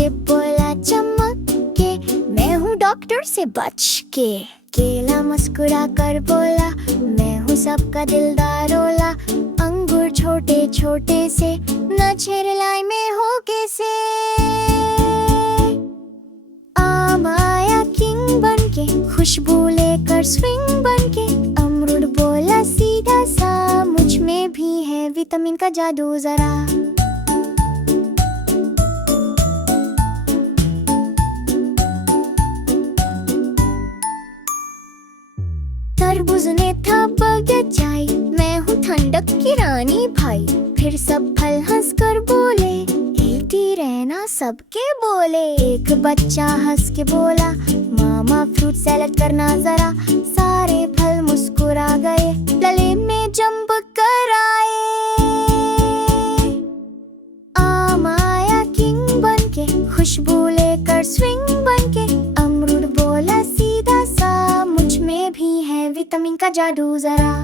से बोला चमक के, मैं हूँ डॉक्टर से बच के। केला मुस्कुरा कर बोला, मैं हूँ सबका दिलदार ओला। अंगूर छोटे छोटे से, न छेरलाई में हो कैसे। आम आया किंग बन के, खुशबू लेकर स्विंग बन के। अमरूद बोला सीधा सा, मुझ में भी है विटामिन का जादू जरा। तरबूज ने था बगीचाई, मैं हूँ ठंडक की रानी भाई। फिर सब फल हंस कर बोले, हेल्दी रहना सबके बोले। एक बच्चा हंस के बोला, मामा फ्रूट सैलेड करना जरा। सारे फल मुस्कुरा गए, गले में जंप कर आए। आम आया किंग बन के, खुशबू लेकर स्विंग बन के। अमरूद बोला सीधा सा, मुझ में भी है विटामिन का जादू जरा।